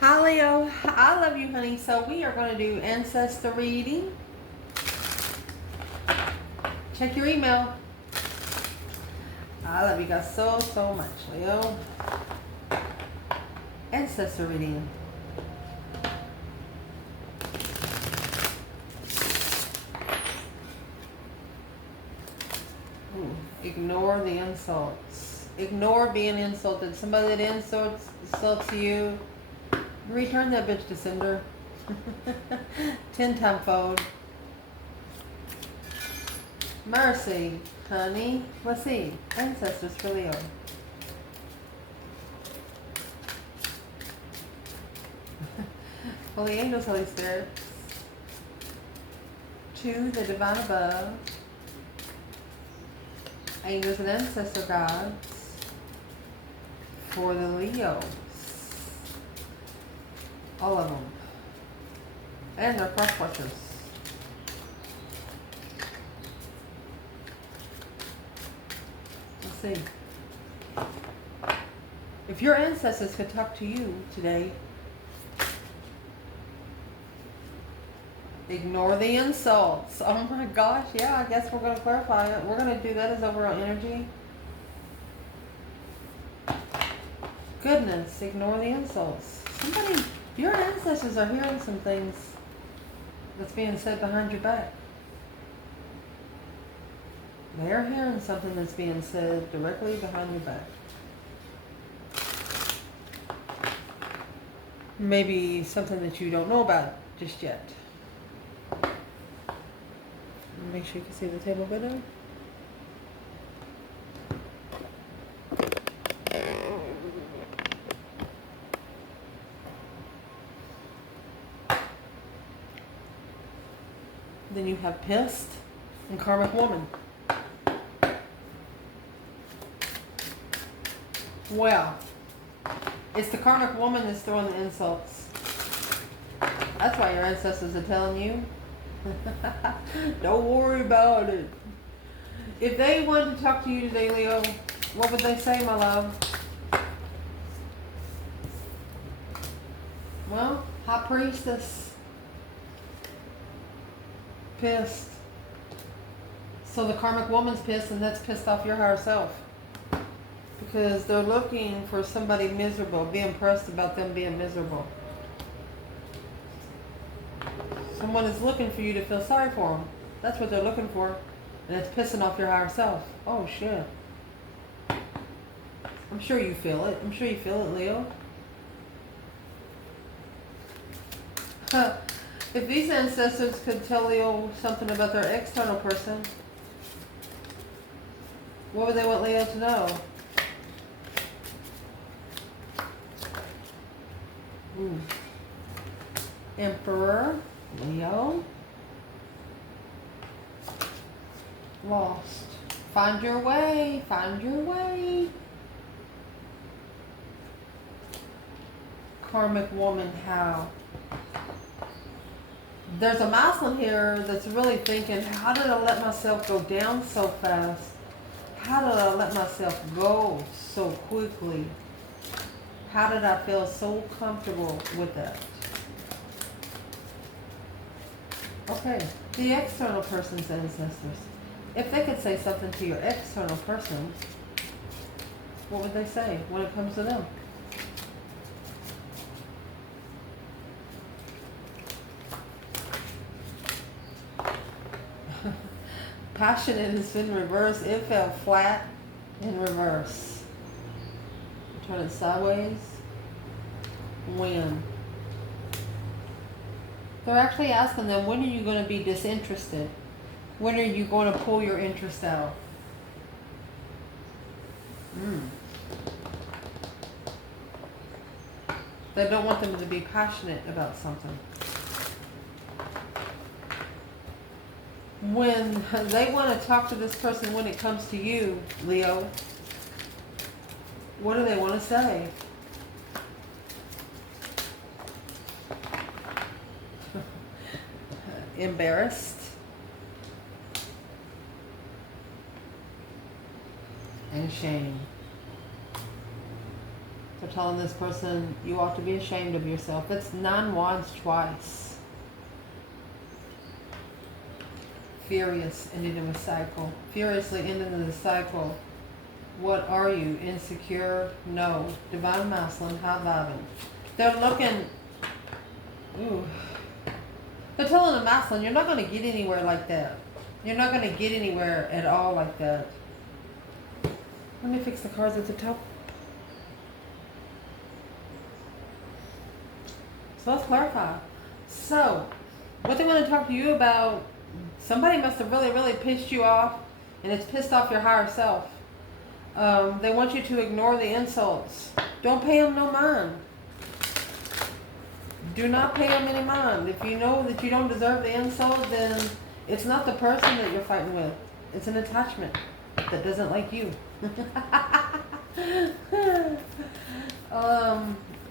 Hi Leo, I love you honey. So we are going to do ancestor reading. Check your email. I love you guys so much, Leo. Ancestor reading. Ignore the insults. Ignore being insulted. Somebody that insults you, return that bitch to sender. 10 time fold. Mercy, honey. Let's see. Ancestors for Leo. Holy angels, Holy spirits. To the divine above. Angels and ancestor gods. For the Leos. All of them. And their cross watchers. Let's see. If your ancestors could talk to you today, ignore the insults. Oh my gosh, yeah, I guess we're going to clarify it. We're going to do that as overall energy. Goodness, ignore the insults. Somebody, your ancestors are hearing some things that's being said behind your back. They're hearing something that's being said directly behind your back. Maybe something that you don't know about just yet. Make sure you can see the table better. Then you have pissed and karmic woman. Well, it's the karmic woman that's throwing the insults. That's why your ancestors are telling you. Don't worry about it. If they wanted to talk to you today, Leo, what would they say, my love? Well, High Priestess. Pissed. So the karmic woman's pissed, and that's pissed off your higher self. Because they're looking for somebody miserable, being pressed about them being miserable. Someone is looking for you to feel sorry for them. That's what they're looking for. And it's pissing off your higher self. Oh, shit. I'm sure you feel it. I'm sure you feel it, Leo. If these ancestors could tell Leo something about their external person, what would they want Leo to know? Ooh. Emperor, Leo. Lost. Find your way. Find your way. Karmic woman, how? There's a masculine here that's really thinking, how did I let myself go down so fast? How did I let myself go so quickly? How did I feel so comfortable with that? Okay, the external person's ancestors. If they could say something to your external person, what would they say when it comes to them? Passionate has been reversed. It fell flat in reverse. Turn it sideways. When? They're actually asking them, when are you going to be disinterested? When are you going to pull your interest out? They don't want them to be passionate about something. When they want to talk to this person when it comes to you, Leo, what do they want to say? Embarrassed and shame. They're telling this person you ought to be ashamed of yourself. That's 9 wands twice. Furious, ending of a cycle. Furiously ending the cycle. What are you? Insecure? No. Divine Masculine, high vibing. They're looking... Ooh. They're telling the Masculine, you're not going to get anywhere like that. You're not going to get anywhere at all like that. Let me fix the cards at the top. So let's clarify. So, what they want to talk to you about, somebody must have really, really pissed you off, and it's pissed off your higher self. They want you to ignore the insults. Don't pay them no mind. Do not pay them any mind. If you know that you don't deserve the insult, then it's not the person that you're fighting with. It's an attachment that doesn't like you.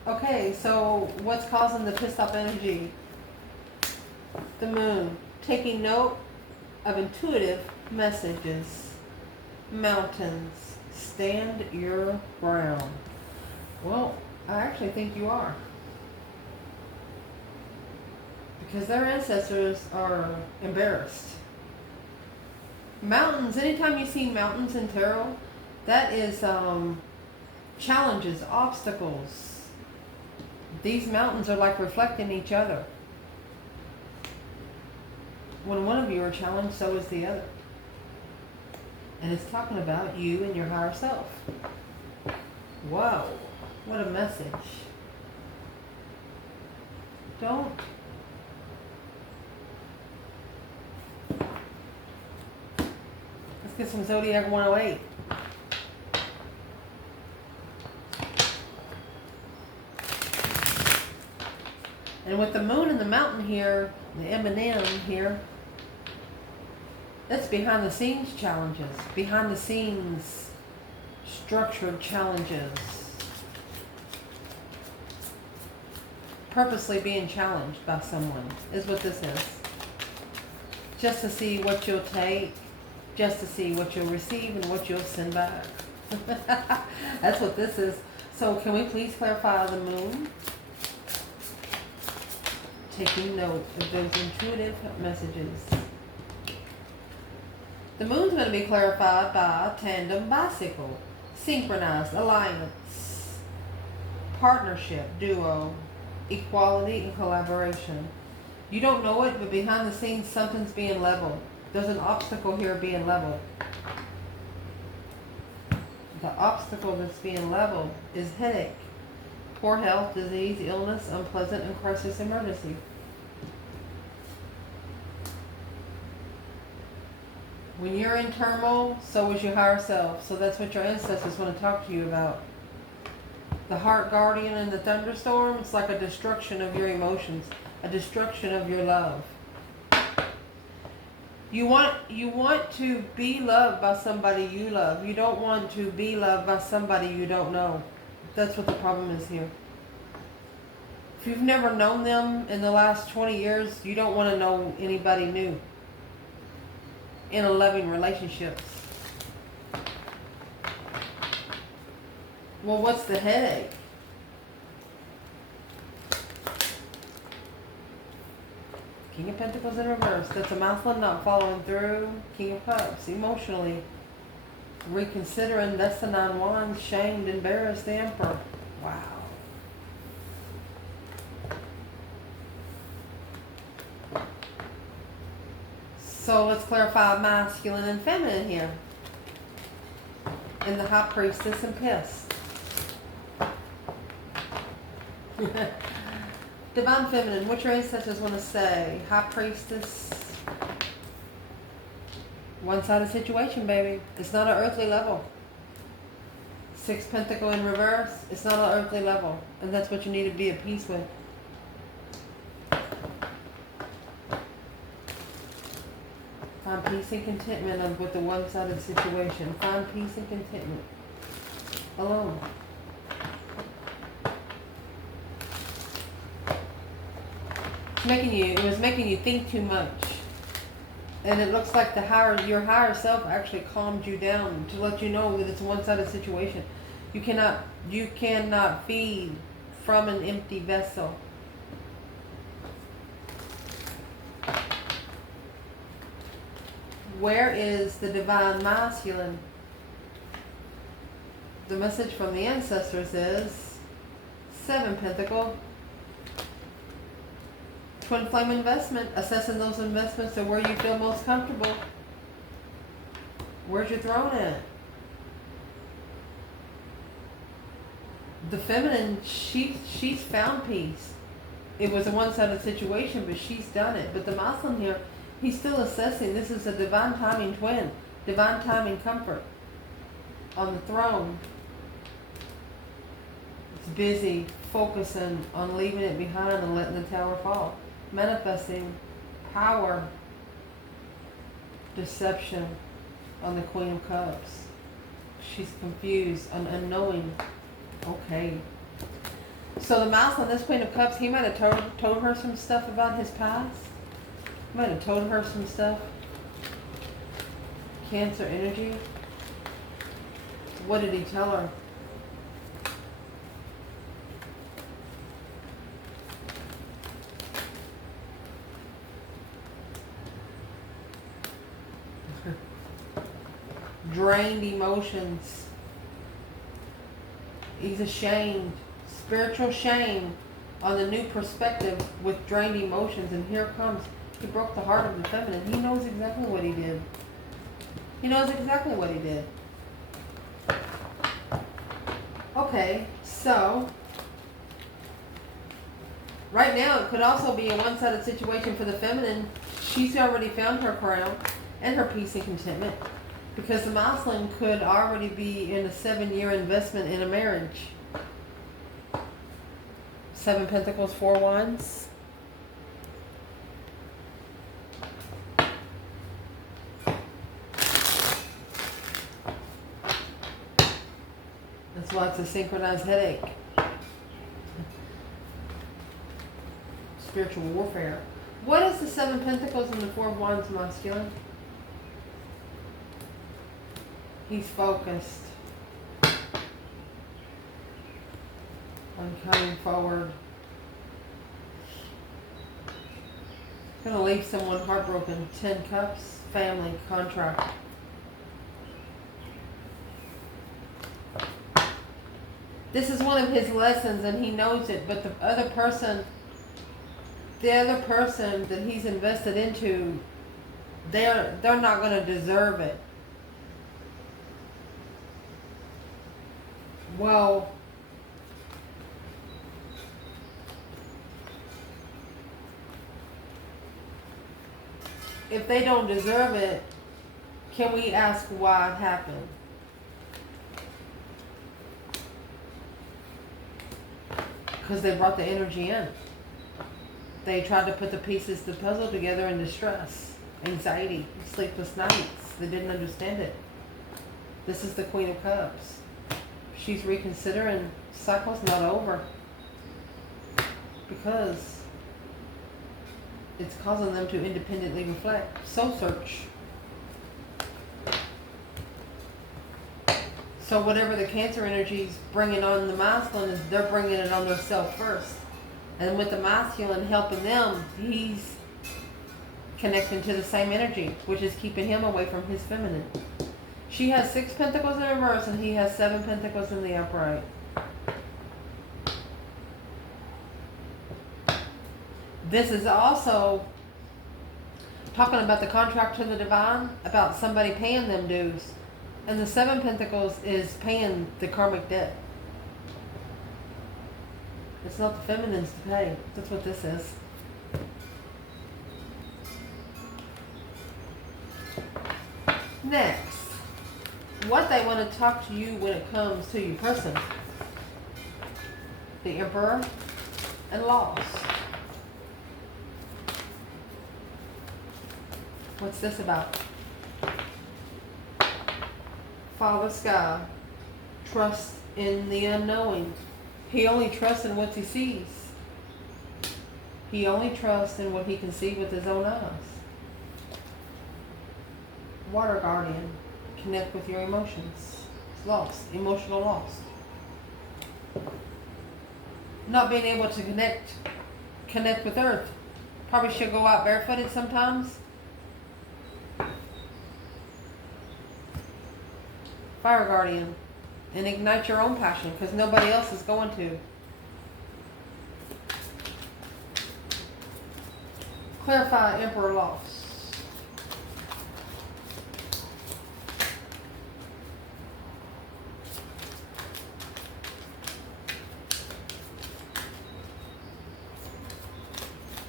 Okay, so what's causing the pissed off energy? The moon. Taking note of intuitive messages. Mountains. Stand your ground. Well, I actually think you are. Because their ancestors are embarrassed. Mountains, anytime you see mountains in tarot, that is challenges, obstacles. These mountains are like reflecting each other. When one of you are challenged, so is the other. And it's talking about you and your higher self. Whoa, what a message. Don't. Let's get some Zodiac 108. And with the moon and the mountain here, the Eminence here, that's behind the scenes challenges. Behind the scenes structured challenges. Purposely being challenged by someone is what this is. Just to see what you'll take. Just to see what you'll receive and what you'll send back. That's what this is. So can we please clarify the moon? Taking note of those intuitive messages. The moon's going to be clarified by tandem bicycle, synchronized alliance, partnership, duo, equality, and collaboration. You don't know it, but behind the scenes, something's being leveled. There's an obstacle here being leveled. The obstacle that's being leveled is headache, poor health, disease, illness, unpleasant, and crisis emergency. When you're in turmoil, so is your higher self. So that's what your ancestors want to talk to you about. The heart guardian and the thunderstorm, it's like a destruction of your emotions, a destruction of your love. You want to be loved by somebody you love. You don't want to be loved by somebody you don't know. That's what the problem is here. If you've never known them in the last 20 years, you don't want to know anybody new in a loving relationship. Well, what's the headache? King of Pentacles in reverse. That's a masculine not following through. King of Cups. Emotionally reconsidering. That's the 9 wands. Shamed, embarrassed, the Emperor. Wow. So let's clarify masculine and feminine here. And the High Priestess and Pissed. Divine Feminine, what your ancestors want to say? High Priestess. One-sided situation, baby. It's not an earthly level. 6 Pentacle in reverse. It's not an earthly level. And that's what you need to be at peace with. Find peace and contentment with the one-sided situation. Find peace and contentment. Alone. It was making you think too much. And it looks like your higher self actually calmed you down to let you know that it's a one-sided situation. You cannot feed from an empty vessel. Where is the divine masculine? The message from the ancestors is 7 Pentacle. Twin flame investment. Assessing those investments to where you feel most comfortable. Where's your throne at? The feminine, she's found peace. It was a one-sided situation, but she's done it. But the masculine here, he's still assessing. This is a divine timing twin. Divine timing comfort. On the throne. It's busy focusing on leaving it behind and letting the tower fall. Manifesting power. Deception on the Queen of Cups. She's confused and unknowing. Okay. So the mouse on this Queen of Cups, he might have told her some stuff about his past. Might have told her some stuff. Cancer energy. What did he tell her? Drained emotions. He's ashamed. Spiritual shame on the new perspective with drained emotions. And here comes, he broke the heart of the feminine. He knows exactly what he did. He knows exactly what he did. Okay, so right now it could also be a one-sided situation for the feminine. She's already found her crown and her peace and contentment, because the masculine could already be in a 7-year investment in a marriage. 7 Pentacles, 4 Wands. That's why it's a synchronized headache. Spiritual warfare. What is the 7 Pentacles and the 4 Wands masculine? He's focused on coming forward. Gonna leave someone heartbroken. 10 Cups, family, contract. This is one of his lessons and he knows it, but the other person that he's invested into, they're not gonna deserve it. Well, if they don't deserve it, can we ask why it happened? Because they brought the energy in. They tried to put the pieces of the puzzle together in distress, anxiety, sleepless nights. They didn't understand it. This is the Queen of Cups. She's reconsidering. Cycle's not over. Because it's causing them to independently reflect. Soul search. So whatever the Cancer energy's bringing on the masculine, is they're bringing it on themselves first. And with the masculine helping them, he's connecting to the same energy, which is keeping him away from his feminine. She has 6 Pentacles in reverse and he has 7 Pentacles in the upright. This is also talking about the contract to the divine, about somebody paying them dues. And the 7 Pentacles is paying the karmic debt. It's not the feminines to pay. That's what this is. Next, what they want to talk to you when it comes to your person. The Emperor and loss. What's this about? Father Sky. Trust in the unknowing. He only trusts in what he sees. He only trusts in what he can see with his own eyes. Water Guardian. Connect with your emotions. Lost. Emotional loss. Not being able to connect with Earth. Probably should go out barefooted sometimes. Fire Guardian. And ignite your own passion, because nobody else is going to. Clarify Emperor loss.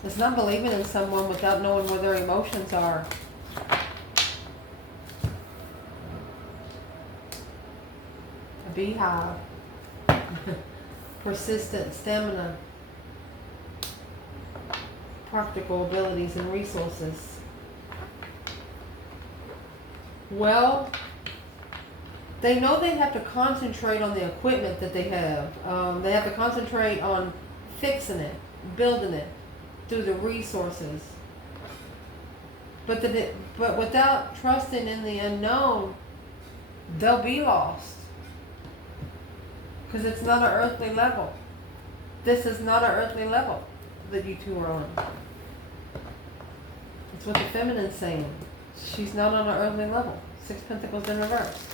It's not believing in someone without knowing where their emotions are. A beehive. Persistent stamina. Practical abilities and resources. Well, they know they have to concentrate on the equipment that they have. They have to concentrate on fixing it, building it through the resources. But without trusting in the unknown, they'll be lost. Because it's not an earthly level. This is not an earthly level that you two are on. It's what the feminine's saying. She's not on an earthly level. 6 Pentacles in reverse.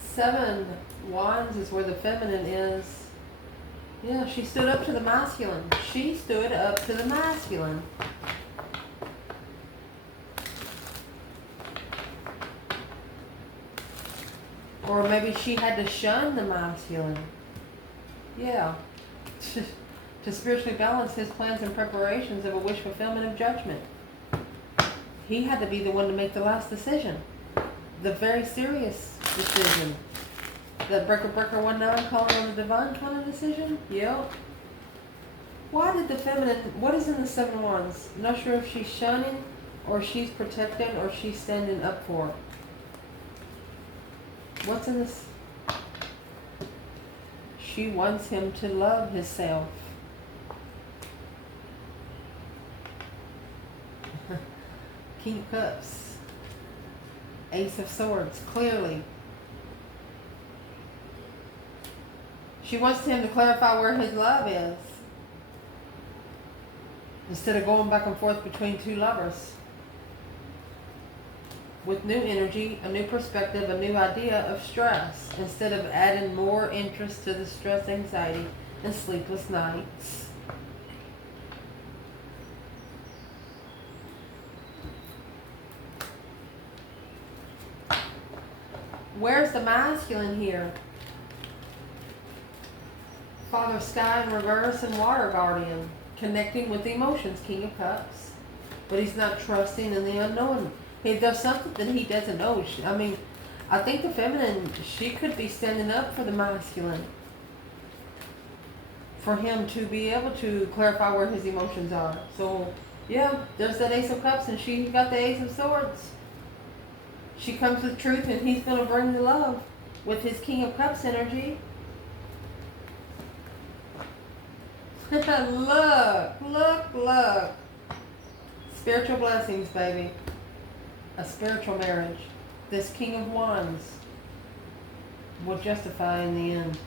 Seven Wands is where the feminine is. Yeah, she stood up to the masculine. She stood up to the masculine. Or maybe she had to shun the masculine. Yeah. To spiritually balance his plans and preparations of a wish fulfillment of judgment. He had to be the one to make the last decision. The very serious decision. That breaker 19 calling on the divine kind of decision? Yep. Why did the feminine, what is in the 7 Wands? Not sure if she's shunning or she's protecting or she's standing up for it. What's in this? She wants him to love himself. King of Cups. Ace of Swords, clearly. She wants him to clarify where his love is. Instead of going back and forth between two lovers. With new energy, a new perspective, a new idea of stress. Instead of adding more interest to the stress, anxiety, and sleepless nights. Where's the masculine here? Father Sky in reverse and Water Guardian. Connecting with the emotions, King of Cups. But he's not trusting in the unknown. There's something that he doesn't know. I think the feminine, she could be standing up for the masculine. For him to be able to clarify where his emotions are. So, yeah, there's that Ace of Cups and she got the Ace of Swords. She comes with truth and he's going to bring the love with his King of Cups energy. Look. Spiritual blessings, baby. A spiritual marriage. This King of Wands will justify in the end.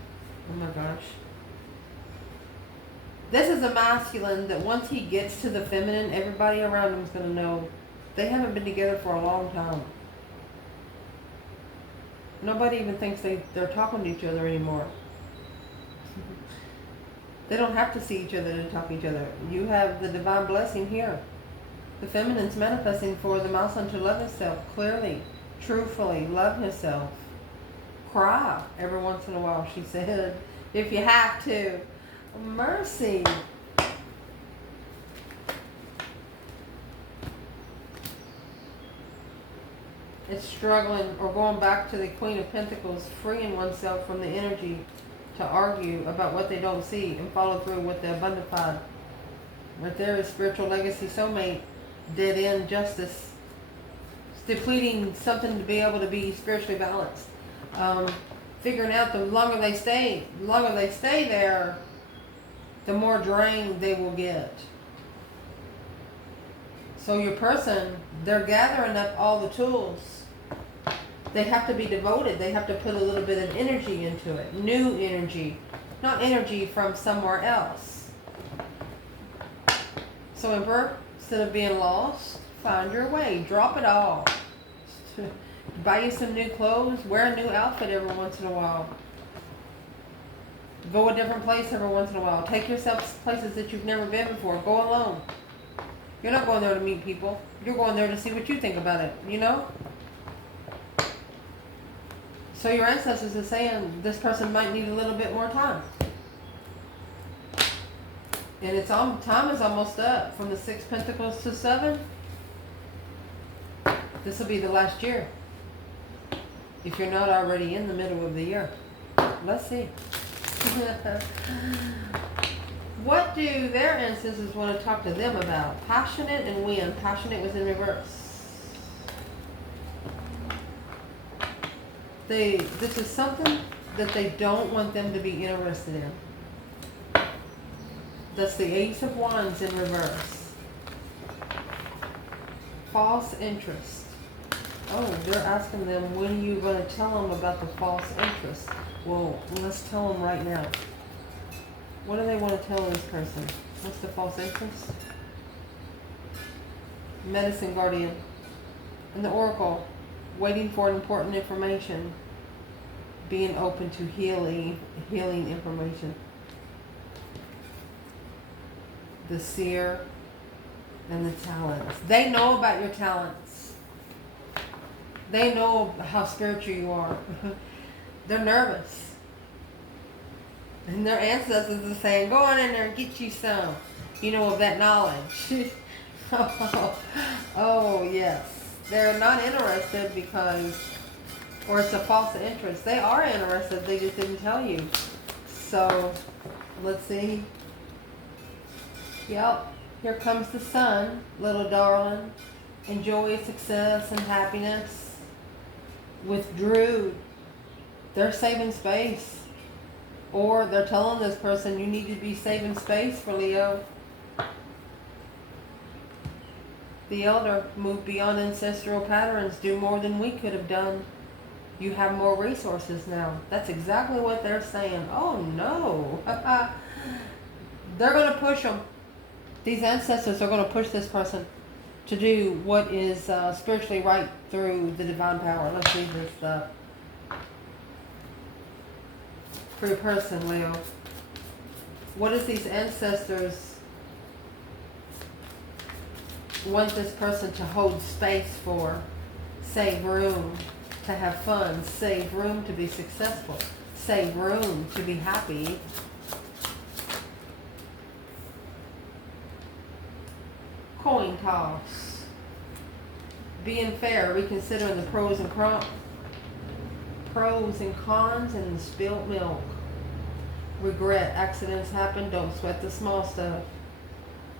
Oh my gosh. This is a masculine that once he gets to the feminine, everybody around him is going to know they haven't been together for a long time. Nobody even thinks they're talking to each other anymore. They don't have to see each other to talk to each other. You have the divine blessing here. The feminine's manifesting for the masculine to love himself clearly, truthfully, love himself. Cry every once in a while, she said, if you have to. Mercy. It's struggling or going back to the Queen of Pentacles, freeing oneself from the energy to argue about what they don't see and follow through with the abundified. Right there is spiritual legacy, soulmate, dead end justice. It's depleting something to be able to be spiritually balanced. Figuring out the longer they stay there, the more drained they will get. So your person, they're gathering up all the tools. They have to be devoted. They have to put a little bit of energy into it. New energy. Not energy from somewhere else. So Emperor, instead of being lost, find your way. Drop it all. Buy you some new clothes. Wear a new outfit every once in a while. Go a different place every once in a while. Take yourself places that you've never been before. Go alone. You're not going there to meet people. You're going there to see what you think about it, you know? So your ancestors are saying this person might need a little bit more time. And it's time is almost up. From the 6 Pentacles to 7. This will be the last year. If you're not already in the middle of the year. Let's see. What do their ancestors want to talk to them about? Passionate and when. Passionate was in reverse. This is something that they don't want them to be interested in. That's the Ace of Wands in reverse. False interest. Oh, they're asking them, when are you going to tell them about the false interest? Well, let's tell them right now. What do they want to tell this person? What's the false interest? Medicine Guardian. And the Oracle. Waiting for important information. Being open to healing information. The Seer and the talents. They know about your talents. They know how spiritual you are. They're nervous. And their ancestors are saying, go on in there and get you some, you know, of that knowledge. Oh, yes. They're not interested because, or it's a false interest. They are interested, they just didn't tell you. So, let's see. Yep, here comes the sun, little darling. Enjoy success and happiness. Withdrew. They're saving space. Or they're telling this person, you need to be saving space for Leo. The Elder, moved beyond ancestral patterns, do more than we could have done. You have more resources now. That's exactly what they're saying. Oh no. They're going to push them. These ancestors are going to push this person to do what is spiritually right through the divine power. Let's read this stuff. For your person, Leo. What does these ancestors want this person to hold space for? Save room to have fun. Save room to be successful. Save room to be happy. Coin toss. Being fair. Reconsidering the pros and cons and the spilt milk. Regret. Accidents happen. Don't sweat the small stuff.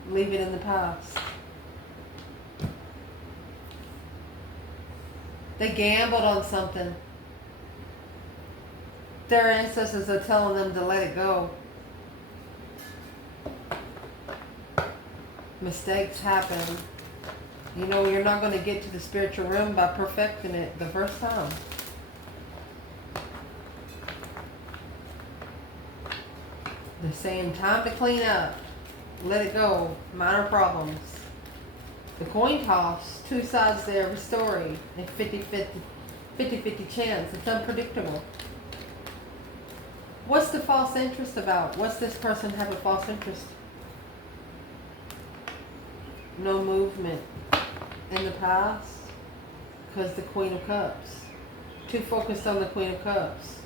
Leave it in the past. They gambled on something. Their ancestors are telling them to let it go. Mistakes happen. You know, you're not going to get to the spiritual realm by perfecting it the first time. They're saying time to clean up. Let it go. Minor problems. The coin toss, two sides to every story. A 50-50 chance. It's unpredictable. What's the false interest about? What's this person have a false interest? No movement in the past. Because the Queen of Cups. Too focused on the Queen of Cups.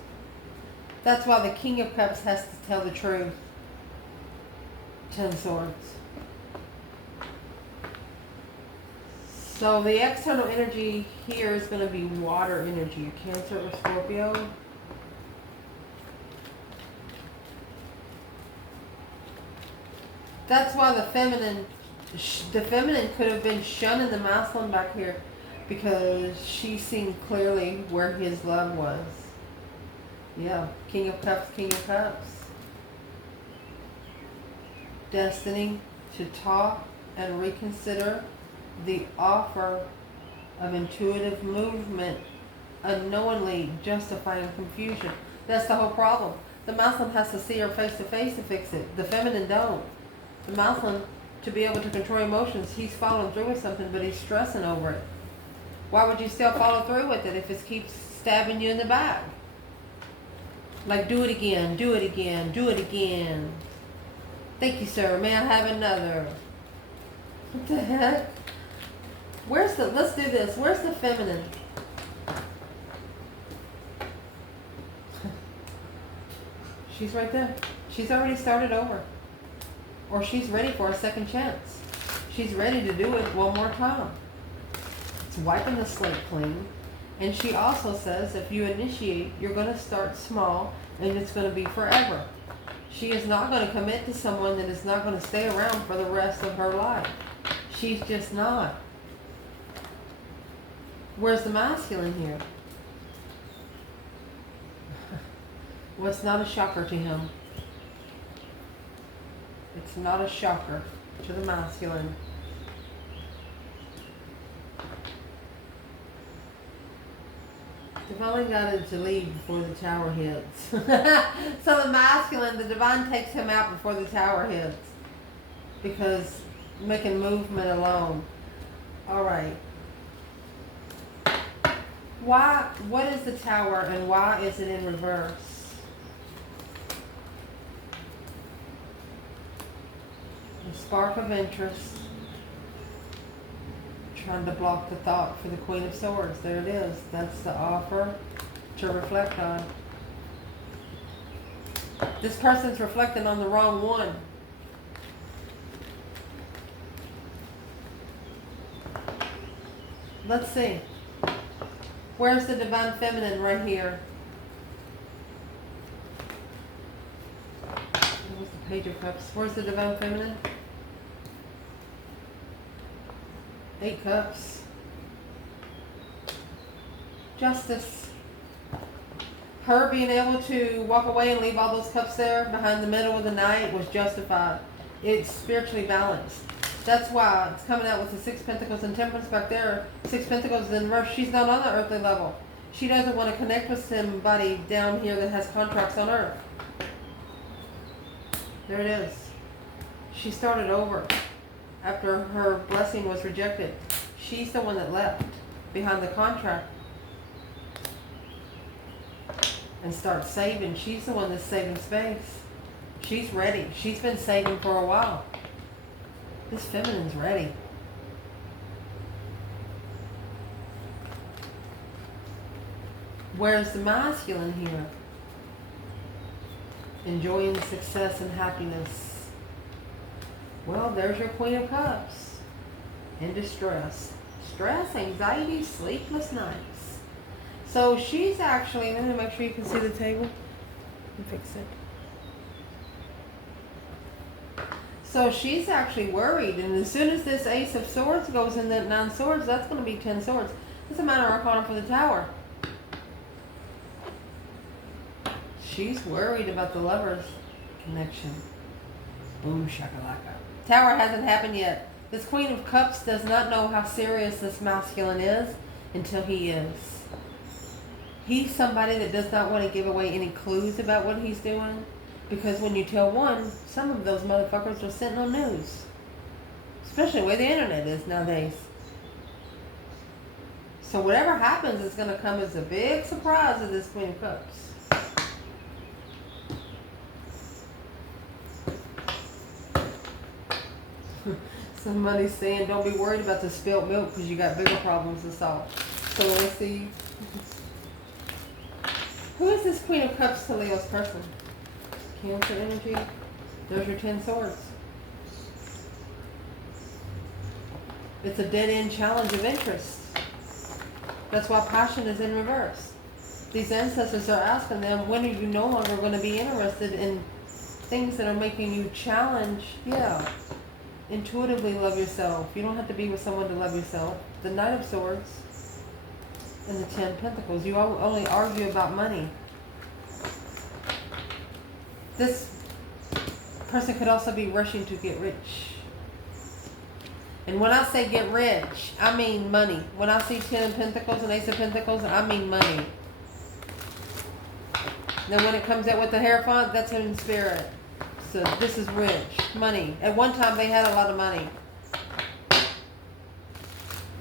That's why the King of Cups has to tell the truth. 10 Swords. So the external energy here is going to be water energy. Cancer or Scorpio. That's why the feminine could have been shunning the masculine back here, because she seen clearly where his love was. Yeah, King of Cups, King of Cups. Destiny to talk and reconsider the offer of intuitive movement unknowingly justifying confusion. That's the whole problem. The masculine has to see her face to face to fix it. The feminine don't. The masculine, to be able to control emotions, he's following through with something, but he's stressing over it. Why would you still follow through with it if it keeps stabbing you in the back? Like, do it again, do it again, do it again. Thank you, sir. May I have another? What the heck? Where's the, let's do this. Where's the feminine? She's right there. She's already started over. Or she's ready for a second chance. She's ready to do it one more time. It's wiping the slate clean. And she also says if you initiate, you're going to start small and it's going to be forever. She is not going to commit to someone that is not going to stay around for the rest of her life. She's just not. Where's the masculine here? Well, it's not a shocker to him. It's not a shocker to the masculine. Divine got him to leave before the tower hits. So the masculine, the divine takes him out before the tower hits. Because making movement alone. Alright. Why? What is the tower and why is it in reverse? The spark of interest. Trying to block the thought for the Queen of Swords. There it is. That's the offer to reflect on. This person's reflecting on the wrong one. Let's see. Where's the divine feminine? Right here. Where's the Page of Cups? Where's the divine feminine? 8 Cups. Justice. Her being able to walk away and leave all those cups there behind the middle of the night was justified. It's spiritually balanced. That's why it's coming out with the 6 Pentacles and Temperance back there. 6 Pentacles in reverse. She's not on the earthly level. She doesn't want to connect with somebody down here that has contracts on earth. There it is. She started over. After her blessing was rejected. She's the one that left behind the contract and starts saving. She's the one that's saving space. She's ready. She's been saving for a while. This feminine's ready. Where's the masculine here? Enjoying success and happiness. Well, there's your Queen of Cups. In distress. Stress, anxiety, sleepless nights. So she's actually, let me make sure you can see the table. Let me fix it. So she's actually worried. And as soon as this Ace of Swords goes in that 9 Swords, that's going to be 10 Swords. It's a minor arcana for the Tower. She's worried about the Lovers connection. Boom shakalaka. Tower hasn't happened yet. This Queen of Cups does not know how serious this masculine is until he is. He's somebody that does not want to give away any clues about what he's doing. Because when you tell one, some of those motherfuckers are sitting on news. Especially the way the internet is nowadays. So whatever happens is going to come as a big surprise to this Queen of Cups. Somebody's saying don't be worried about the spilt milk because you got bigger problems to solve. So let me see. Who is this Queen of Cups to Leo's person? Cancer energy. There's your 10 Swords. It's a dead-end challenge of interest. That's why passion is in reverse. These ancestors are asking them, when are you no longer going to be interested in things that are making you challenge? Yeah. Intuitively love yourself. You don't have to be with someone to love yourself. The Knight of Swords and the 10 Pentacles. You only argue about money. This person could also be rushing to get rich. And when I say get rich, I mean money. When I see 10 of Pentacles and Ace of Pentacles, I mean money. Then when it comes out with the Hierophant, that's in spirit. So this is rich. Money. At one time, they had a lot of money.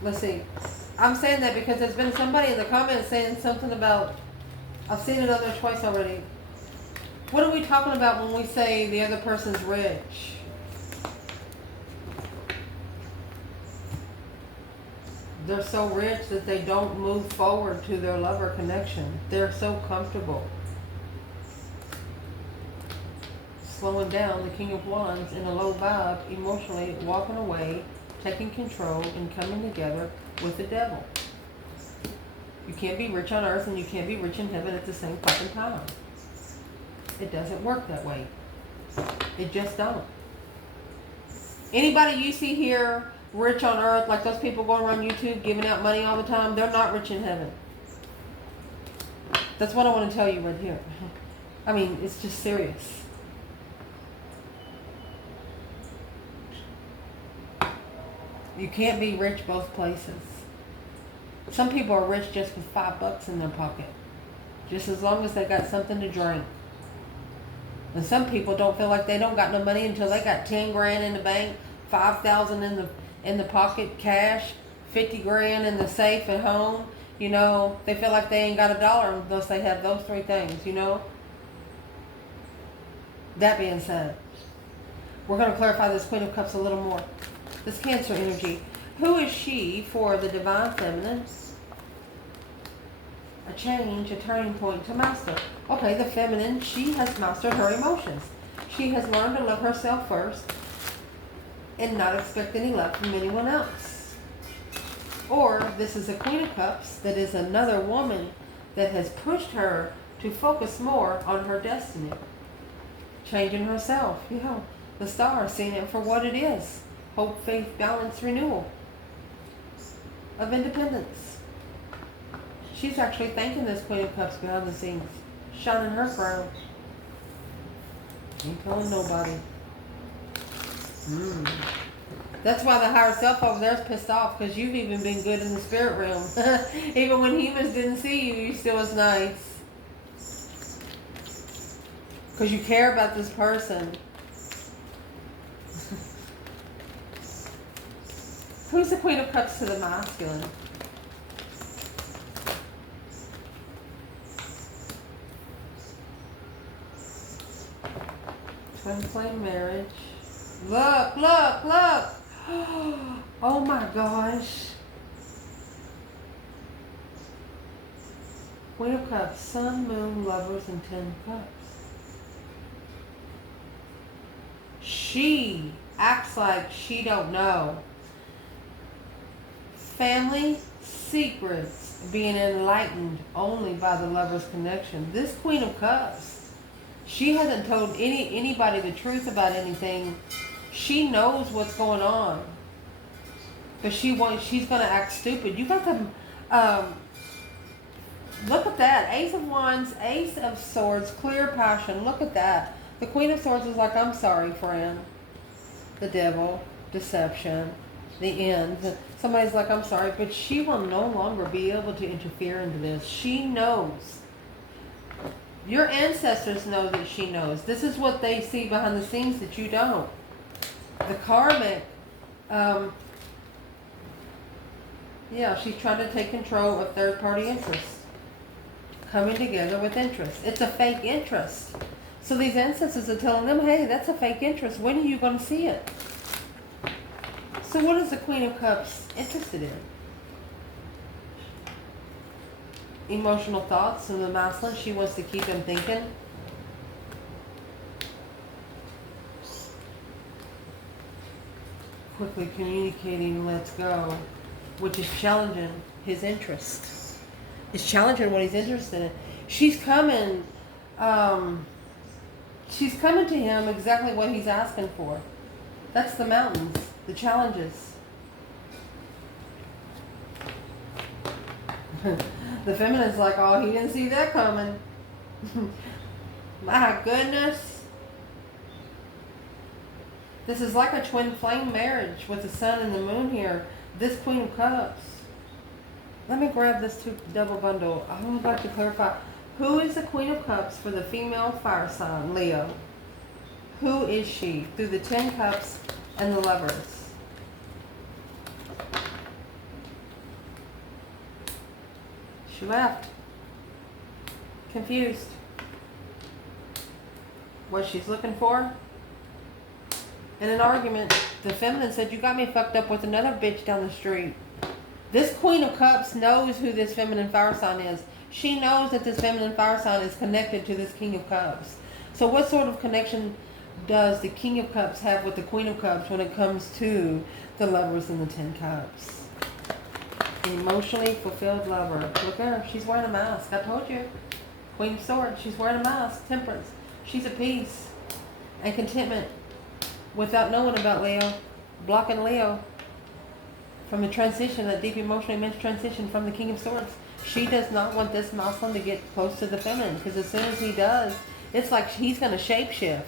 Let's see. I'm saying that because there's been somebody in the comments saying something about, I've seen it on there twice already. What are we talking about when we say the other person's rich? They're so rich that they don't move forward to their lover connection. They're so comfortable. Slowing down, the King of Wands in a low vibe, emotionally walking away, taking control, and coming together with the devil. You can't be rich on earth and you can't be rich in heaven at the same fucking time. It doesn't work that way. It just don't. Anybody you see here rich on earth, like those people going around YouTube giving out money all the time, they're not rich in heaven. That's what I want to tell you right here. I mean, it's just serious. You can't be rich both places. Some people are rich just with $5 in their pocket. Just as long as they got something to drink. And some people don't feel like they don't got no money until they got 10 grand in the bank, 5,000 in the pocket cash, 50 grand in the safe at home. You know, they feel like they ain't got $1 unless they have those 3 things, you know. That being said, we're going to clarify this Queen of Cups a little more. This Cancer energy. Who is she for the Divine Feminine? A change, a turning point to master. Okay, the Feminine, she has mastered her emotions. She has learned to love herself first and not expect any love from anyone else. Or this is a Queen of Cups that is another woman that has pushed her to focus more on her destiny. Changing herself, you know, the star, seeing it for what it is. Hope, faith, balance, renewal of independence. She's actually thanking this Queen of Cups behind the scenes, shining her crown. Ain't telling nobody. That's why the higher self over there is pissed off, because you've even been good in the spirit realm. Even when humans didn't see you, you still was nice. Because you care about this person. Who's the Queen of Cups to the masculine? Twin flame marriage. Look, look, look. Oh my gosh. Queen of Cups, Sun, Moon, Lovers, and 10 Cups. She acts like she don't know. Family secrets being enlightened only by the Lover's connection. This Queen of Cups, she hasn't told anybody the truth about anything. She knows what's going on, but she's going to act stupid. You got to look at that. Ace of Wands, Ace of Swords, clear passion. Look at that. The Queen of Swords is like, I'm sorry, friend. The devil, deception, the end. Somebody's like, I'm sorry, but she will no longer be able to interfere into this. She knows. Your ancestors know that she knows. This is what they see behind the scenes that you don't. The karmic, yeah, she's trying to take control of third-party interests. Coming together with interest. It's a fake interest. So these ancestors are telling them, hey, that's a fake interest. When are you going to see it? So what is the Queen of Cups interested in? Emotional thoughts in the masculine. She wants to keep him thinking. Quickly communicating, let's go. Which is challenging his interest. It's challenging what he's interested in. She's coming to him exactly what he's asking for. That's the mountains, the challenges. The feminine's like, oh, he didn't see that coming. My goodness. This is like a twin flame marriage with the sun and the moon here. This Queen of Cups. Let me grab this double bundle. I would like to clarify. Who is the Queen of Cups for the female fire sign, Leo? Who is she through the 10 Cups and the Lovers? She left. Confused. What she's looking for? In an argument, the feminine said, you got me fucked up with another bitch down the street. This Queen of Cups knows who this feminine fire sign is. She knows that this feminine fire sign is connected to this King of Cups. So what sort of connection does the King of Cups have with the Queen of Cups when it comes to the Lovers and the 10 Cups? Emotionally fulfilled lover. Look at her. She's wearing a mask. I told you. Queen of Swords. She's wearing a mask. Temperance. She's at peace and contentment without knowing about Leo. Blocking Leo from the transition, that deep emotional immense transition from the King of Swords. She does not want this masculine to get close to the feminine, because as soon as he does, it's like he's going to shapeshift.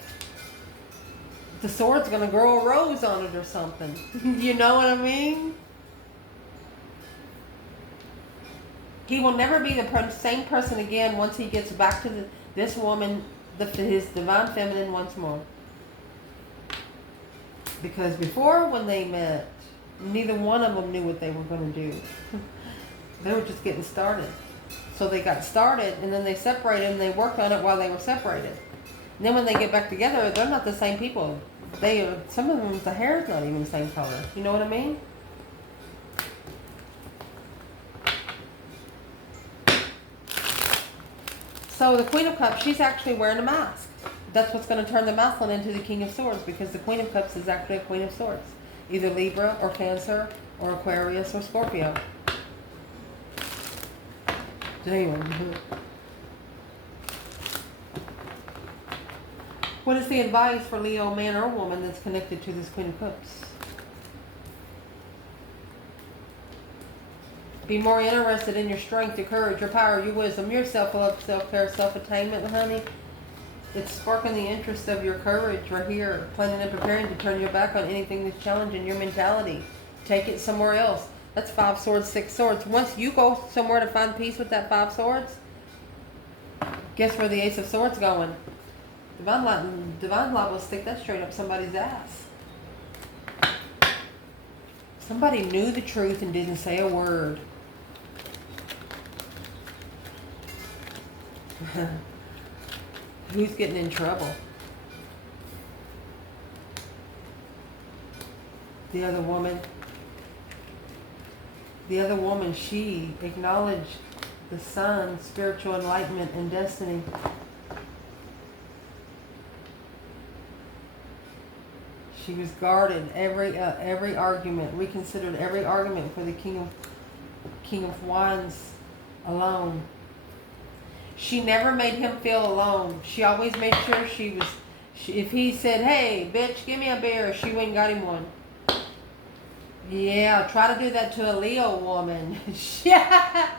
The sword's going to grow a rose on it or something. You know what I mean? He will never be the same person again once he gets back to this woman, his divine feminine once more. Because before, when they met, neither one of them knew what they were going to do. They were just getting started. So they got started, and then they separated, and they worked on it while they were separated. And then when they get back together, they're not the same people. Some of them, the hair is not even the same color. You know what I mean? So the Queen of Cups, she's actually wearing a mask. That's what's going to turn the masculine into the King of Swords, because the Queen of Cups is actually a Queen of Swords. Either Libra or Cancer or Aquarius or Scorpio. Damn. What is the advice for Leo, man or woman, that's connected to this Queen of Cups? Be more interested in your strength, your courage, your power, your wisdom, your self-love, self-care, self-attainment, honey. It's sparking the interest of your courage right here. Planning and preparing to turn your back on anything that's challenging your mentality. Take it somewhere else. That's 5 swords, 6 swords. Once you go somewhere to find peace with that 5 swords, guess where the Ace of Swords going? Divine Light will stick that straight up somebody's ass. Somebody knew the truth and didn't say a word. Who's getting in trouble? The other woman. The other woman, she acknowledged the sun, spiritual enlightenment, and destiny. She was guarded every argument, reconsidered every argument for the King of Wands alone. She never made him feel alone. She always made sure if he said, hey, bitch, give me a beer, she went and got him one. Yeah, try to do that to a Leo woman. Yeah.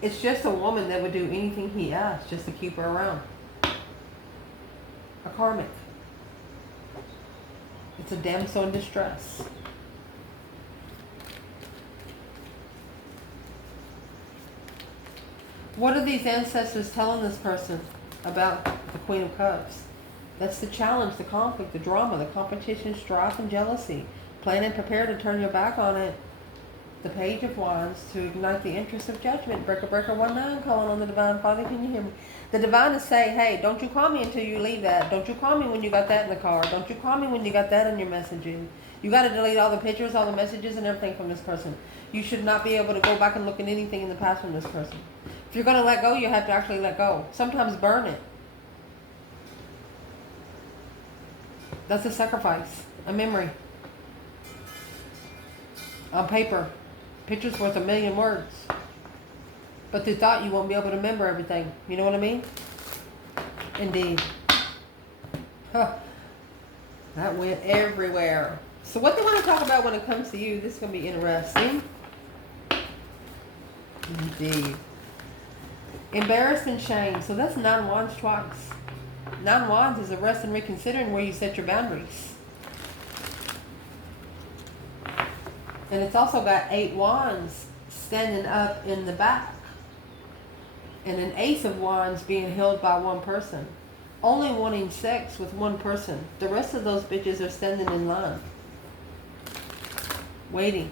It's just a woman that would do anything he asked just to keep her around. A karmic. It's a damsel in distress. What are these ancestors telling this person about the Queen of Cups? That's the challenge, the conflict, the drama, the competition, strife, and jealousy. Plan and prepare to turn your back on it. The Page of Wands to ignite the interest of judgment. Breaker 19, calling on the Divine Father. Can you hear me? The Divine is saying, hey, don't you call me until you leave that. Don't you call me when you got that in the car. Don't you call me when you got that in your messaging. You got to delete all the pictures, all the messages, and everything from this person. You should not be able to go back and look at anything in the past from this person. If you're going to let go, you have to actually let go. Sometimes burn it. That's a sacrifice, a memory. On paper. Picture's worth 1,000,000 words. But the thought, you won't be able to remember everything. You know what I mean? Indeed. Huh. That went everywhere. So what they want to talk about when it comes to you, this is going to be interesting. Indeed. Embarrassed and shame. So that's 9 wands twice. 9 wands is arrest and reconsidering where you set your boundaries. And it's also got 8 wands standing up in the back. And an ace of wands being held by one person. Only wanting sex with one person. The rest of those bitches are standing in line. Waiting.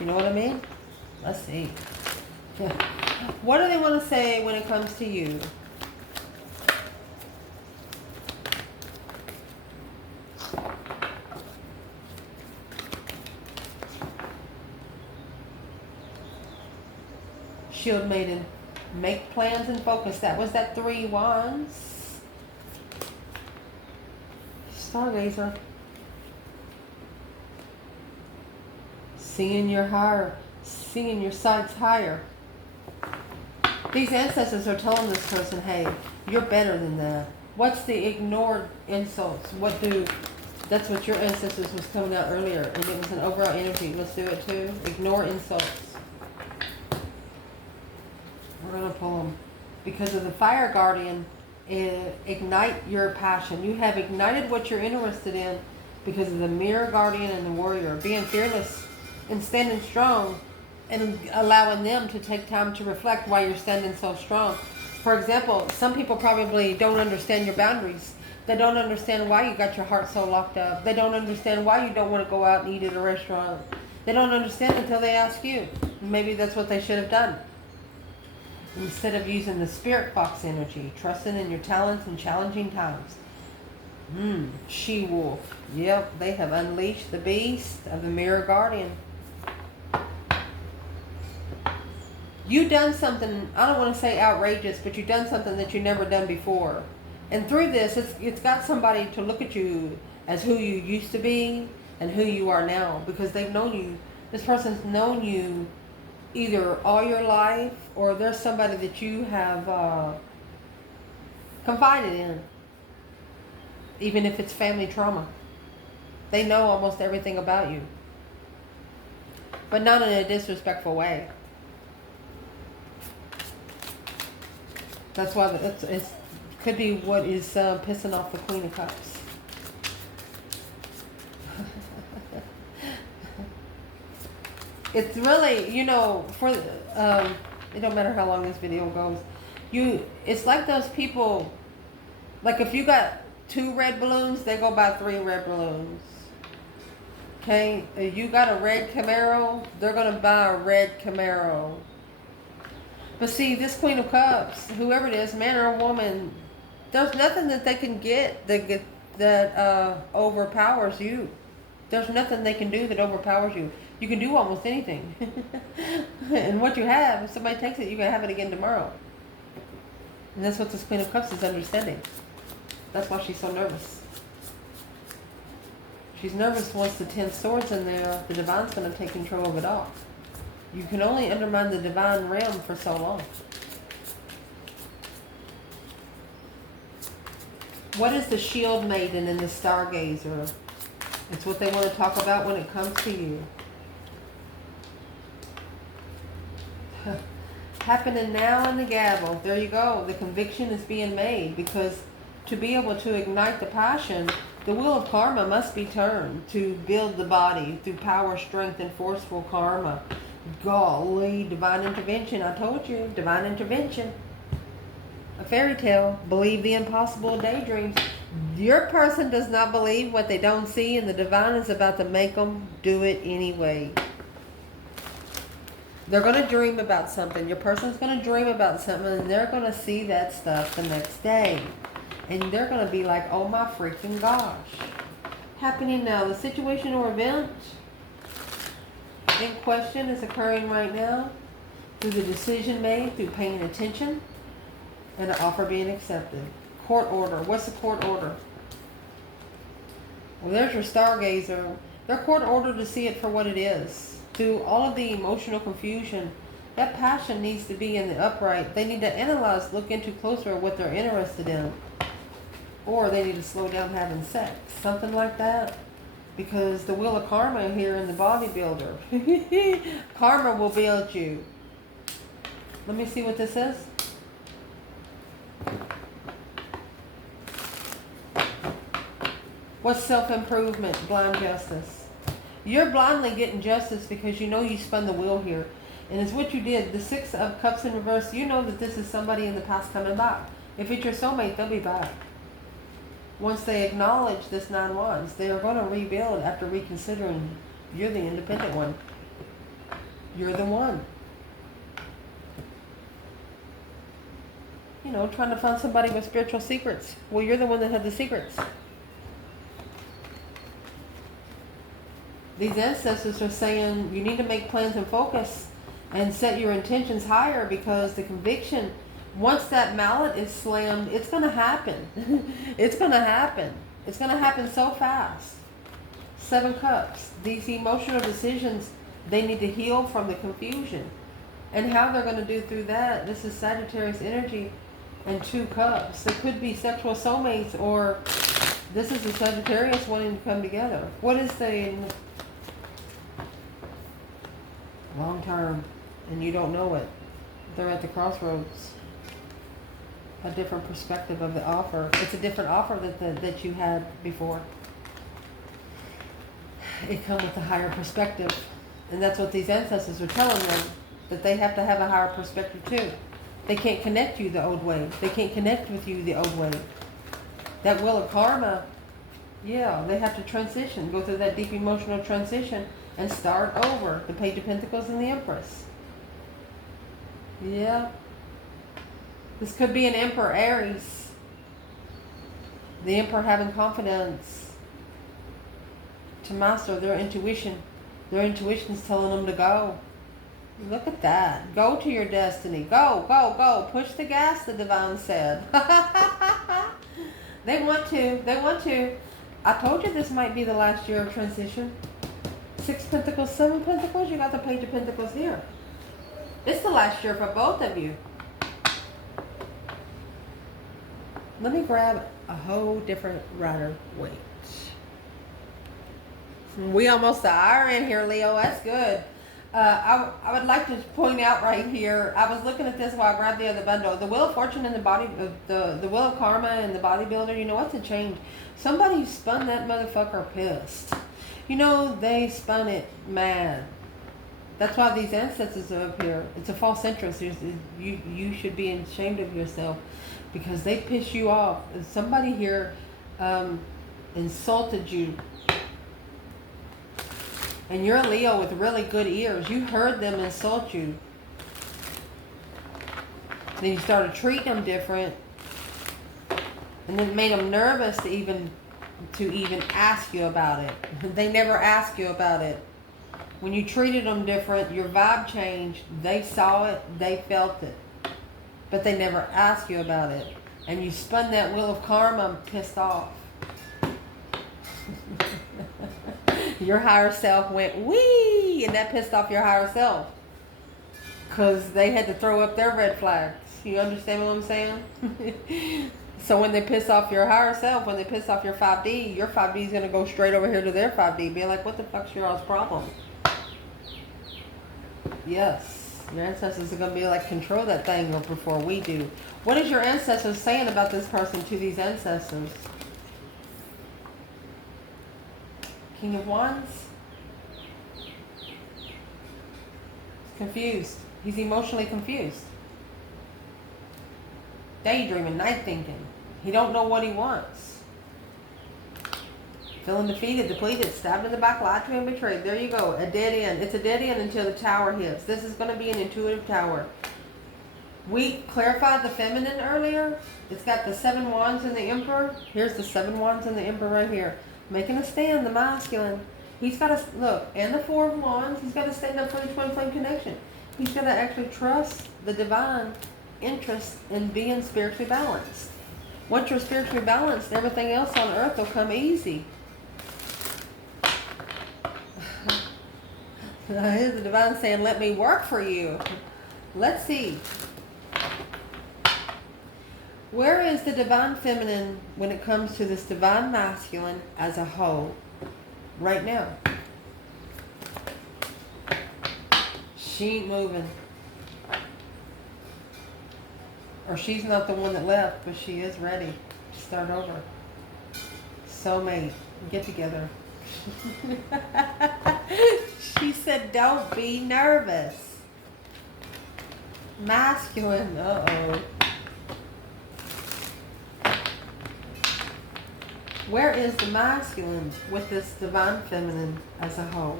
You know what I mean? Let's see. Yeah. What do they want to say when it comes to you? Shield Maiden. Make plans and focus. That was that 3 wands. Stargazer. Seeing your sights higher. These ancestors are telling this person, hey, you're better than that. What's the ignored insults? That's what your ancestors was coming out earlier, and it was an overall energy. Let's do it too. Ignore insults. We're going to pull them. Because of the fire guardian, ignite your passion. You have ignited what you're interested in because of the mirror guardian and the warrior. Being fearless and standing strong and allowing them to take time to reflect why you're standing so strong. For example, some people probably don't understand your boundaries. They don't understand why you got your heart so locked up. They don't understand why you don't want to go out and eat at a restaurant. They don't understand until they ask you. Maybe that's what they should have done. Instead of using the spirit fox energy, trusting in your talents in challenging times. She-wolf. Yep, they have unleashed the beast of the mirror guardian. You've done something, I don't want to say outrageous, but you've done something that you've never done before. And through this, it's got somebody to look at you as who you used to be and who you are now. Because they've known you, this person's known you either all your life, or there's somebody that you have confided in. Even if it's family trauma. They know almost everything about you. But not in a disrespectful way. That's why it could be what is pissing off the Queen of Cups. It's really, you know, it don't matter how long this video goes. It's like those people, like if you got 2 red balloons, they go buy 3 red balloons. Okay? If you got a red Camaro, they're going to buy a red Camaro. But see, this Queen of Cups, whoever it is, man or woman, there's nothing that they can get that overpowers you. There's nothing they can do that overpowers you. You can do almost anything. And what you have, if somebody takes it, you can have it again tomorrow. And that's what this Queen of Cups is understanding. That's why she's so nervous. She's nervous once the 10 swords in there, the divine's going to take control of it all. You can only undermine the divine realm for so long. What is the shield maiden and the stargazer? It's what they want to talk about when it comes to you. Happening now in the gavel. There you go. The conviction is being made, because to be able to ignite the passion, the wheel of karma must be turned to build the body through power, strength, and forceful karma. Golly, divine intervention. I told you, divine intervention. A fairy tale. Believe the impossible daydreams. Your person does not believe what they don't see, and the divine is about to make them do it anyway. They're going to dream about something. Your person's going to dream about something, and they're going to see that stuff the next day. And they're going to be like, oh my freaking gosh. Happening now. The situation or event in question is occurring right now through the decision made, through paying attention, and an offer being accepted. Court order. What's the court order? Well, there's your stargazer. Their court order to see it for what it is. Through all of the emotional confusion, that passion needs to be in the upright. They need to analyze, look into closer what they're interested in. Or they need to slow down having sex. Something like that. Because the wheel of karma here in the bodybuilder. Karma will build you. Let me see what this is. What's self-improvement? Blind justice. You're blindly getting justice because you know you spun the wheel here. And it's what you did. The Six of Cups in reverse, you know that this is somebody in the past coming back. If it's your soulmate, they'll be back. Once they acknowledge this Nine Wands, they are going to rebuild after reconsidering. You're the independent one. You're the one. You know, trying to find somebody with spiritual secrets. Well, you're the one that had the secrets. These ancestors are saying you need to make plans and focus and set your intentions higher, because the conviction, once that mallet is slammed, it's going to happen. It's going to happen. It's going to happen so fast. Seven Cups. These emotional decisions, they need to heal from the confusion. And how they're going to do through that, this is Sagittarius energy and Two Cups. They could be sexual soulmates, or this is a Sagittarius wanting to come together. What is the long term? And you don't know it. They're at the crossroads. A different perspective of the offer. It's a different offer that you had before. It comes with a higher perspective. And that's what these ancestors are telling them, that they have to have a higher perspective too. They can't connect you the old way. They can't connect with you the old way. That wheel of karma, yeah, they have to transition, go through that deep emotional transition and start over. The Page of Pentacles and the Empress. Yeah. This could be an Emperor Aries. The Emperor having confidence to master their intuition. Their intuition's telling them to go. Look at that. Go to your destiny. Go, go, go. Push the gas, the divine said. They want to. They want to. I told you this might be the last year of transition. Six Pentacles, Seven Pentacles. You got the Page of Pentacles here. It's the last year for both of you. Let me grab a whole different rider weight. We almost are in here, Leo. That's good. I would like to point out right here, I was looking at this while I grabbed the other bundle. The Wheel of Fortune and the body, the Wheel of Karma and the Bodybuilder, you know what's a change? Somebody spun that motherfucker pissed. You know, they spun it mad. That's why these ancestors are up here. It's a false interest. You should be ashamed of yourself because they piss you off. Somebody here insulted you. And you're a Leo with really good ears. You heard them insult you. Then you started treating them different. And then it made them nervous to even ask you about it. They never ask you about it. When you treated them different, your vibe changed. They saw it, they felt it. But they never asked you about it. And you spun that wheel of karma pissed off. Your higher self went, wee! And that pissed off your higher self. Because they had to throw up their red flags. You understand what I'm saying? So when they piss off your higher self, when they piss off your 5D, your 5D is going to go straight over here to their 5D. Be like, what the fuck's your all's problem? Yes. Your ancestors are going to be like, control that thing before we do. What is your ancestors saying about this person to these ancestors? King of Wands. He's confused. He's emotionally confused. Daydreaming, night thinking. He don't know what he wants. Feeling defeated, depleted, stabbed in the back, lied to and betrayed. There you go. A dead end. It's a dead end until the tower hits. This is going to be an intuitive tower. We clarified the feminine earlier. It's got the 7 wands and the emperor. Here's the 7 wands and the emperor right here. Making a stand, the masculine. He's got to, look, and the 4 of wands. He's got to stand up for the twin flame connection. He's got to actually trust the divine interest in being spiritually balanced. Once you're spiritually balanced, everything else on earth will come easy. Here's the divine saying, let me work for you. Let's see. Where is the divine feminine when it comes to this divine masculine as a whole right now? She ain't moving. Or she's not the one that left, but she is ready to start over. Soulmate, get together. She said, don't be nervous. Masculine, uh-oh. Where is the masculine with this divine feminine as a whole?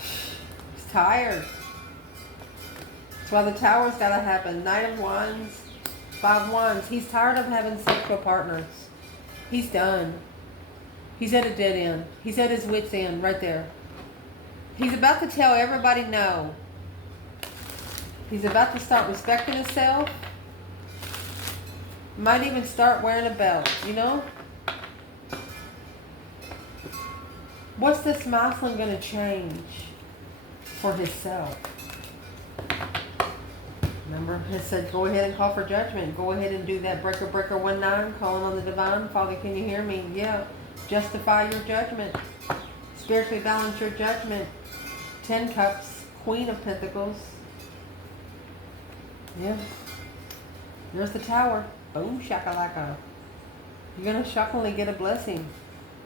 He's tired. That's why the tower's got to happen. Knight of Wands, 5 Wands. He's tired of having sexual partners. He's done. He's at a dead end. He's at his wit's end right there. He's about to tell everybody no. He's about to start respecting himself. Might even start wearing a belt, you know? What's this masculine going to change for himself? Remember, it said, go ahead and call for judgment. Go ahead and do that breaker 19, calling on the divine. Father, can you hear me? Yeah. Justify your judgment. Spiritually balance your judgment. 10 Cups, Queen of Pentacles. Yeah. There's the tower. Boom, shakalaka. You're going to shockingly get a blessing.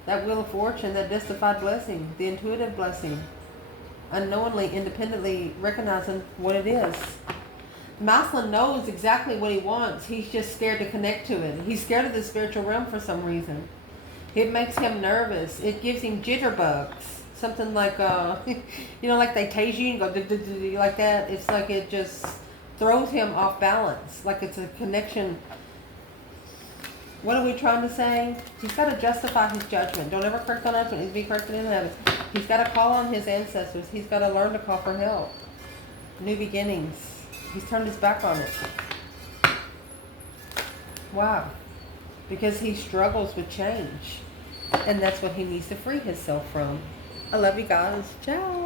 That Wheel of Fortune, that justified blessing, the intuitive blessing. Unknowingly, independently recognizing what it is. Masculine knows exactly what he wants. He's just scared to connect to it. He's scared of the spiritual realm for some reason. It makes him nervous. It gives him jitterbugs. Something like, you know, like they tase you and go like that. It's like it just throws him off balance. Like it's a connection. What are we trying to say? He's got to justify his judgment. Don't ever correct on earth. It needs to be corrected in heaven. He's got to call on his ancestors. He's got to learn to call for help. New beginnings. He's turned his back on it. Wow. Because he struggles with change. And that's what he needs to free himself from. I love you guys. Ciao.